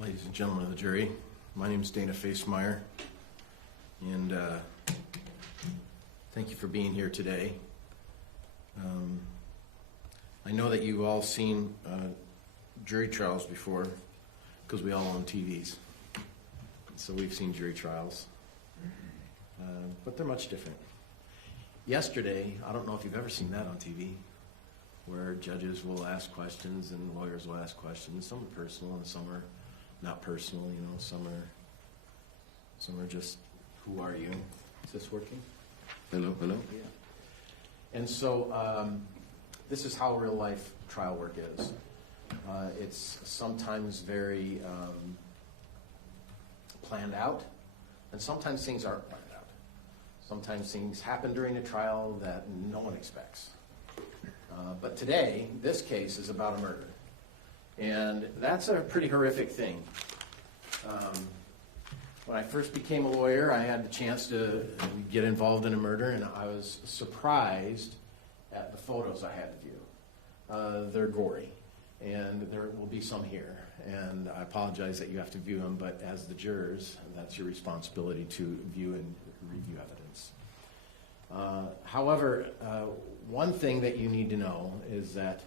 Ladies and gentlemen of the jury, my name is Dana Facemeyer, and thank you for being here today. I know that you've all seen jury trials before because we all own TVs, so we've seen jury trials, but they're much different. Yesterday, I don't know if you've ever seen that on TV, where judges will ask questions and lawyers will ask questions. Some are personal and some are not personal, you know, some are just, who are you? Is this working? Hello? Yeah. And so this is how real life trial work is. It's sometimes very planned out, and sometimes things aren't planned out. Sometimes things happen during a trial that no one expects. But today, this case is about a murder. And that's a pretty horrific thing. When I first became a lawyer, I had the chance to get involved in a murder, and I was surprised at the photos I had to view. They're gory, and there will be some here. And I apologize that you have to view them, but as the jurors, that's your responsibility to view and review evidence. However, one thing that you need to know is that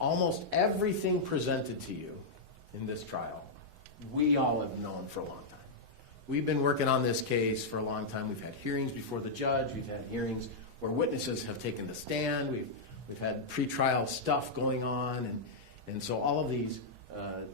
almost everything presented to you in this trial, we all have known for a long time. We've been working on this case for a long time. We've had hearings before the judge. We've had hearings where witnesses have taken the stand. We've had pretrial stuff going on. And so all of these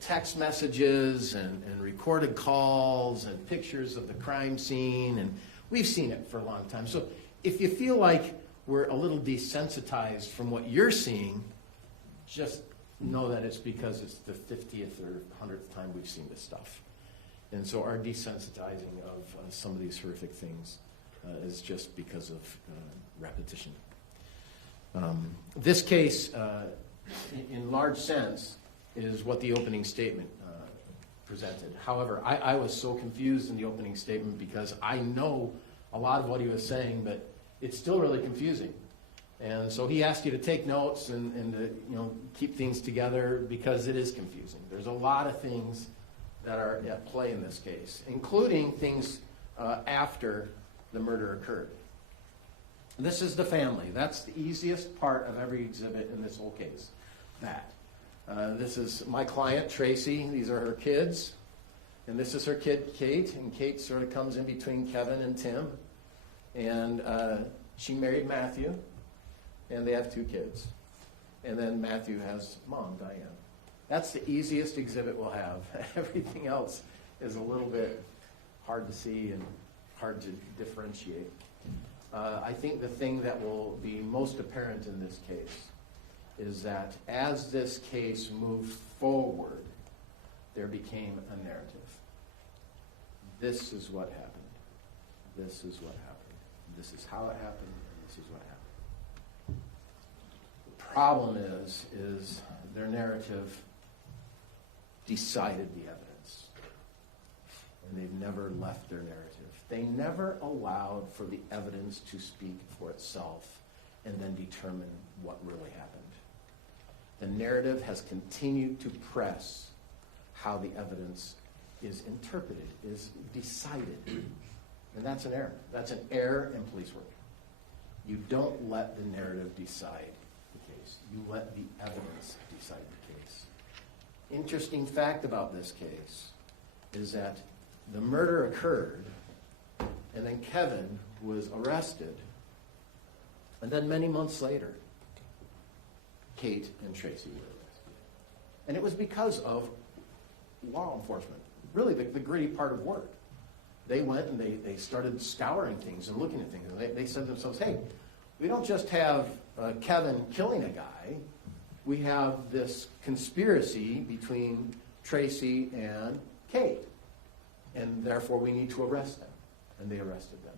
text messages and recorded calls and pictures of the crime scene, and we've seen it for a long time. So if you feel like we're a little desensitized from what you're seeing, just know that it's because it's the 50th or 100th time we've seen this stuff. And so our desensitizing of some of these horrific things is just because of repetition. This case, in large sense, is what the opening statement presented. However, I was so confused in the opening statement because I know a lot of what he was saying, but it's still really confusing. And so he asked you to take notes and to, keep things together because it is confusing. There's a lot of things that are at play in this case, including things after the murder occurred. This is the family. That's the easiest part of every exhibit in this whole case. This is my client, Tracey. These are her kids. And this is her kid, Kate. And Kate sort of comes in between Kevin and Tim. And she married Matthew. And they have 2 kids. And then Matthew has mom, Diane. That's the easiest exhibit we'll have. Everything else is a little bit hard to see and hard to differentiate. I think the thing that will be most apparent in this case is that as this case moved forward, there became a narrative. This is what happened. This is what happened. This is how it happened. And this is what happened. The problem is their narrative decided the evidence. And they've never left their narrative. They never allowed for the evidence to speak for itself and then determine what really happened. The narrative has continued to press how the evidence is interpreted, is decided. And that's an error. That's an error in police work. You don't let the narrative decide the case. You let the evidence decide the case. Interesting fact about this case is that the murder occurred, and then Kevin was arrested, and then many months later, Kate and Tracey were arrested. And it was because of law enforcement, really the gritty part of work. They went and they started scouring things and looking at things. And they said to themselves, hey, we don't just have Kevin killing a guy. We have this conspiracy between Tracey and Kate. And therefore, we need to arrest them. And they arrested them.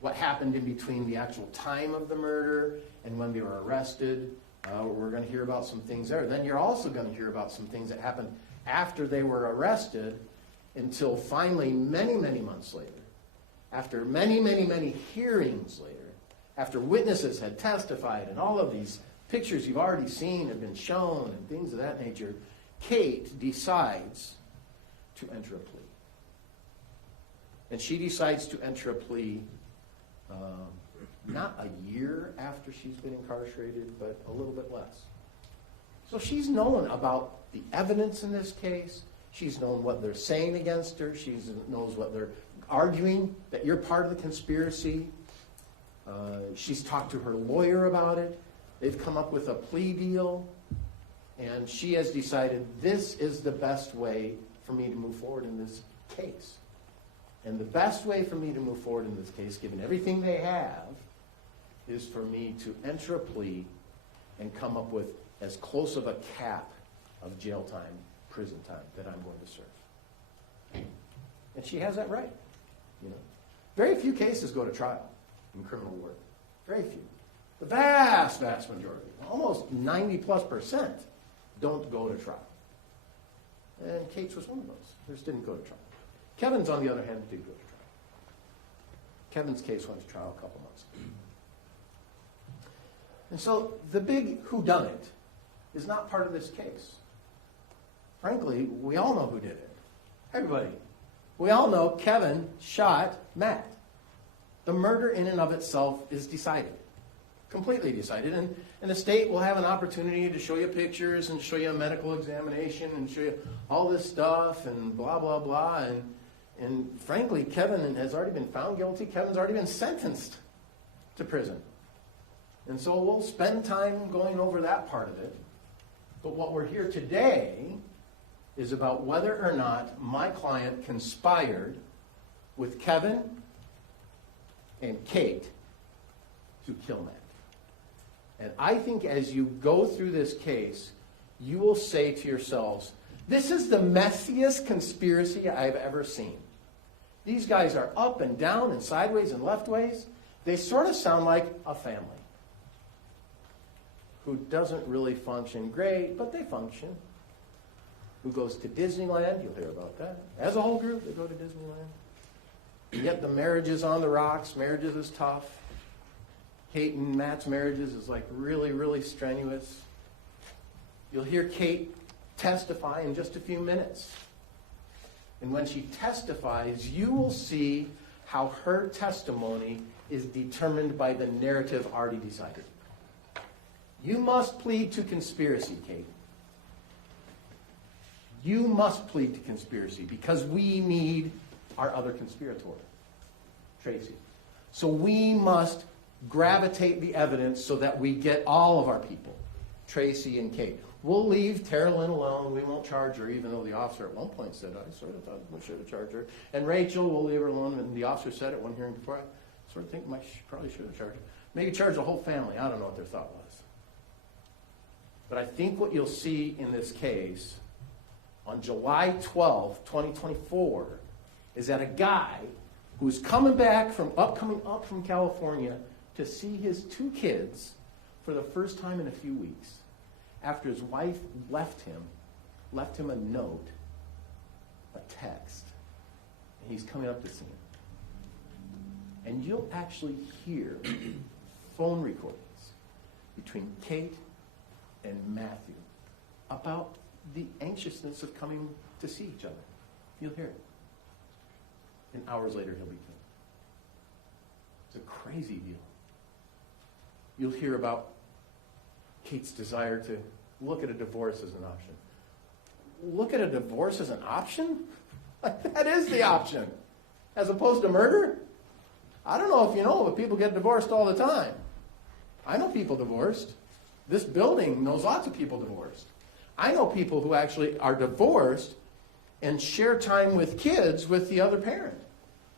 What happened in between the actual time of the murder and when they were arrested, we're going to hear about some things there. Then you're also going to hear about some things that happened after they were arrested until finally, many, many months later, after many, many, many hearings later, after witnesses had testified and all of these pictures you've already seen have been shown and things of that nature, Kate decides to enter a plea. And she decides to enter a plea not a year after she's been incarcerated, but a little bit less. So she's known about the evidence in this case. She's known what they're saying against her. She knows what they're arguing, that you're part of the conspiracy. She's talked to her lawyer about it. They've come up with a plea deal. And she has decided this is the best way for me to move forward in this case. And the best way for me to move forward in this case, given everything they have, is for me to enter a plea and come up with as close of a cap of jail time, prison time, that I'm going to serve. And she has that right. Very few cases go to trial in criminal work. Very few. The vast, vast majority, almost 90+%, don't go to trial. And Kate's was one of those. Hers didn't go to trial. Kevin's, on the other hand, did go to trial. Kevin's case went to trial a couple months ago. And so the big whodunit is not part of this case. Frankly, we all know who did it. Everybody. We all know Kevin shot Matt. The murder in and of itself is decided. Completely decided. And the state will have an opportunity to show you pictures and show you a medical examination and show you all this stuff and blah, blah, blah. And frankly, Kevin has already been found guilty. Kevin's already been sentenced to prison. And so we'll spend time going over that part of it. But what we're here today is about whether or not my client conspired with Kevin and Kate to kill Matt. And I think as you go through this case, you will say to yourselves, this is the messiest conspiracy I've ever seen. These guys are up and down and sideways and leftways. They sort of sound like a family who doesn't really function great, but they function. Who goes to Disneyland, you'll hear about that. As a whole group, they go to Disneyland. Yet the marriage is on the rocks. Marriages is tough. Kate and Matt's marriages is like really, really strenuous. You'll hear Kate testify in just a few minutes. And when she testifies, you will see how her testimony is determined by the narrative already decided. You must plead to conspiracy, Kate. You must plead to conspiracy because we need our other conspirator, Tracey. So we must gravitate the evidence so that we get all of our people, Tracey and Kate. We'll leave Tara Lynn alone. We won't charge her, even though the officer at one point said, I sort of thought we should have charged her. And Rachel, we'll leave her alone. And the officer said at one hearing before, I sort of think probably should have charged her. Maybe charge the whole family. I don't know what their thought was. But I think what you'll see in this case on July 12, 2024, is that a guy who's coming up from California to see his two kids for the first time in a few weeks, after his wife left him a note, a text, and he's coming up to see him. And you'll actually hear phone recordings between Kate and Matthew about the anxiousness of coming to see each other. You'll hear it. And hours later, he'll be killed. It's a crazy deal. You'll hear about Kate's desire to look at a divorce as an option. Look at a divorce as an option? That is the option. As opposed to murder? I don't know if you know, but people get divorced all the time. I know people divorced. This building knows lots of people divorced. I know people who actually are divorced and share time with kids with the other parent.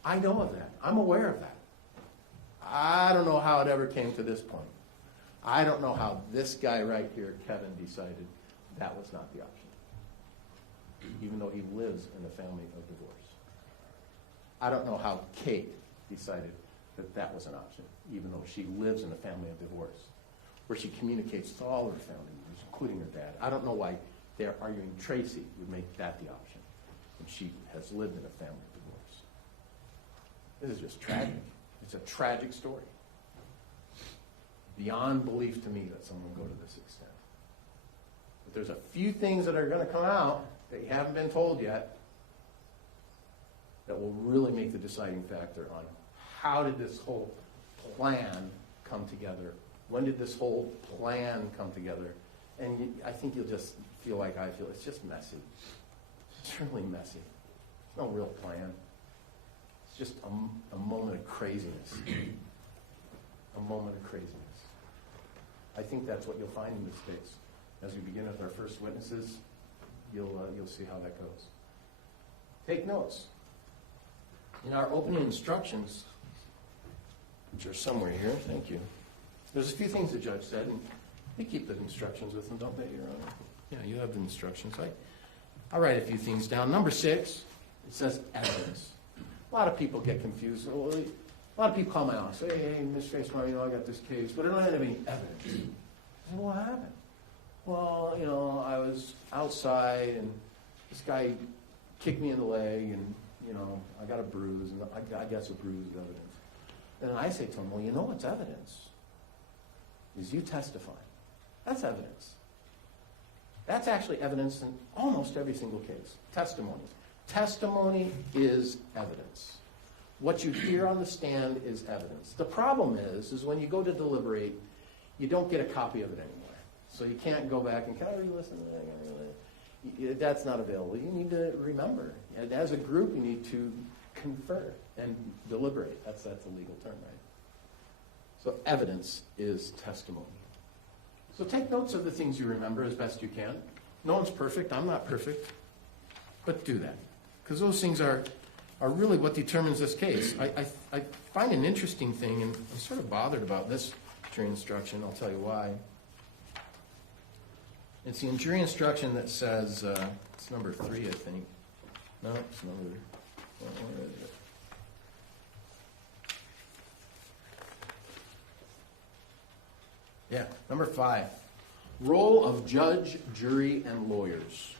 I know of that. I'm aware of that. I don't know how it ever came to this point. I don't know how this guy right here, Kevin, decided that was not the option, even though he lives in a family of divorce. I don't know how Kate decided that that was an option, even though she lives in a family of divorce, where she communicates with all her family members, including her dad. I don't know why they're arguing Tracey would make that the option, when she has lived in a family of divorce. This is just tragic. It's a tragic story. Beyond belief to me that someone would go to this extent. But there's a few things that are going to come out that you haven't been told yet that will really make the deciding factor on how did this whole plan come together? When did this whole plan come together? And I think you'll just feel like I feel. It's just messy. It's really messy. There's no real plan. It's just a moment of craziness. A moment of craziness. I think that's what you'll find in this case. As we begin with our first witnesses, you'll see how that goes. Take notes. In our opening instructions, which are somewhere here, thank you. There's a few things the judge said, and they keep the instructions with them, don't they, Your Honor? Yeah, you have the instructions. I'll write a few things down. Number 6, it says evidence. A lot of people get confused. A lot of people call my office, hey, Ms. Facemeyer, I got this case, but I don't have any evidence. I said, what happened? Well, I was outside, and this guy kicked me in the leg, and, I got a bruise, and I guess a bruise is evidence. And then I say to him, well, you know what's evidence? Is you testifying. That's evidence. That's actually evidence in almost every single case. Testimony. Testimony is evidence. What you hear on the stand is evidence. The problem is when you go to deliberate, you don't get a copy of it anymore. So you can't go back and, can I re-listen to that? That's not available. You need to remember. And as a group, you need to confer and deliberate. That's a legal term, right? So evidence is testimony. So take notes of the things you remember as best you can. No one's perfect. I'm not perfect. But do that. Because those things are really what determines this case. I find an interesting thing, and I'm sort of bothered about this jury instruction. I'll tell you why. It's the jury instruction that says, it's number 3, I think. No, it's number, where is it? Yeah, number 5. Role of judge, jury, and lawyers.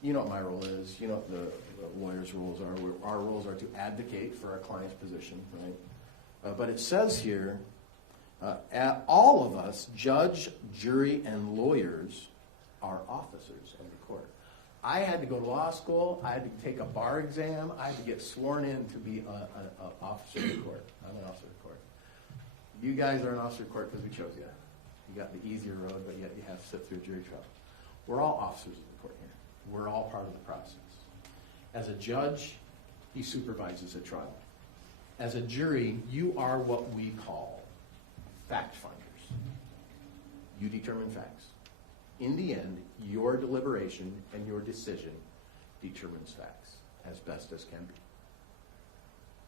You know what my role is. You know what the lawyers' roles are. Our roles are to advocate for our client's position, right? But it says here, all of us, judge, jury, and lawyers, are officers of the court. I had to go to law school. I had to take a bar exam. I had to get sworn in to be an officer of the court. I'm an officer of the court. You guys are an officer of the court because we chose you. You got the easier road, but yet you have to sit through a jury trial. We're all officers of the court here. We're all part of the process. As a judge, he supervises a trial. As a jury, you are what we call fact finders. You determine facts. In the end, your deliberation and your decision determines facts as best as can be.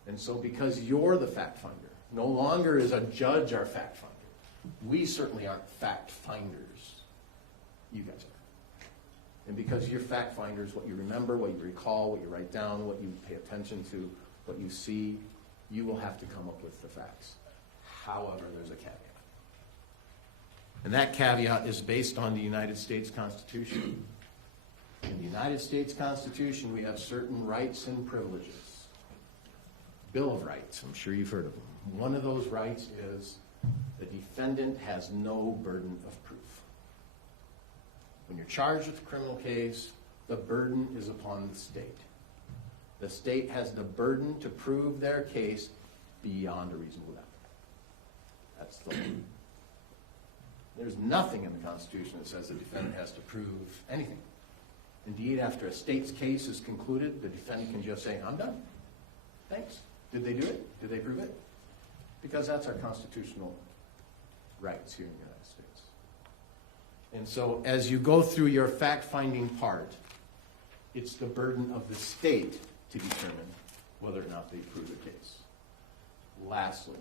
And so because you're the fact finder, no longer is a judge our fact finder. We certainly aren't fact finders. You guys are. And because you're fact finders, what you remember, what you recall, what you write down, what you pay attention to, what you see, you will have to come up with the facts. However, there's a caveat. And that caveat is based on the United States Constitution. In the United States Constitution, we have certain rights and privileges. Bill of Rights, I'm sure you've heard of them. One of those rights is the defendant has no burden of proof. When you're charged with a criminal case, the burden is upon the state. The state has the burden to prove their case beyond a reasonable doubt. That's the law. There's nothing in the Constitution that says the defendant has to prove anything. Indeed, after a state's case is concluded, the defendant can just say, I'm done. Thanks. Did they do it? Did they prove it? Because that's our constitutional rights here in the United States. And so as you go through your fact-finding part, it's the burden of the state to determine whether or not they prove the case. Lastly,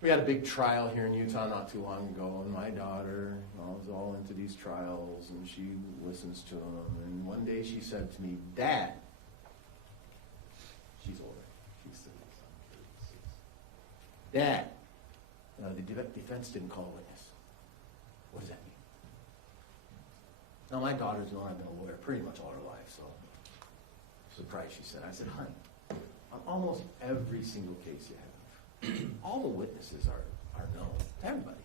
we had a big trial here in Utah not too long ago, and my daughter was all into these trials, and she listens to them. And one day she said to me, Dad, she's older, she's 6, Dad, the defense didn't call a witness. What does that mean? Now, my daughter's known I've been a lawyer pretty much all her life, so surprised she said. I said, honey, on almost every single case you have, all the witnesses are known to everybody.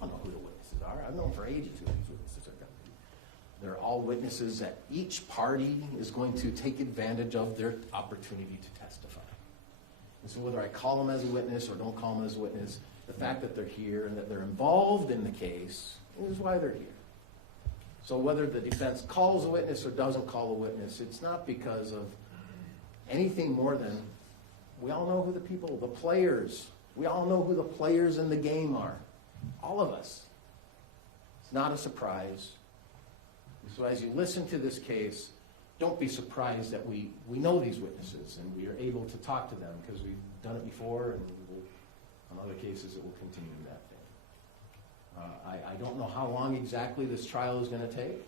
I don't know who the witnesses are. I've known for ages who these witnesses call witnesses that each party is going to take advantage of their opportunity to testify. And so whether I call them as a witness or don't call them as a witness, the fact that they're here and that they're involved in the case is why they're here. So whether the defense calls a witness or doesn't call a witness, it's not because of anything more than we all know who the people, the players, we all know who the players in the game are. All of us. It's not a surprise. So as you listen to this case, don't be surprised that we know these witnesses and we are able to talk to them because we've done it before, and on other cases it will continue that day. I don't know how long exactly this trial is going to take.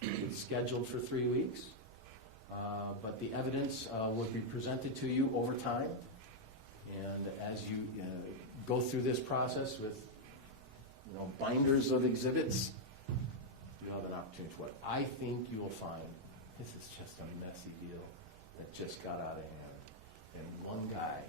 It's scheduled for 3 weeks, but the evidence will be presented to you over time. And as you go through this process with binders of exhibits, you have an opportunity to what I think you will find. This is just a messy deal that just got out of hand. And one guy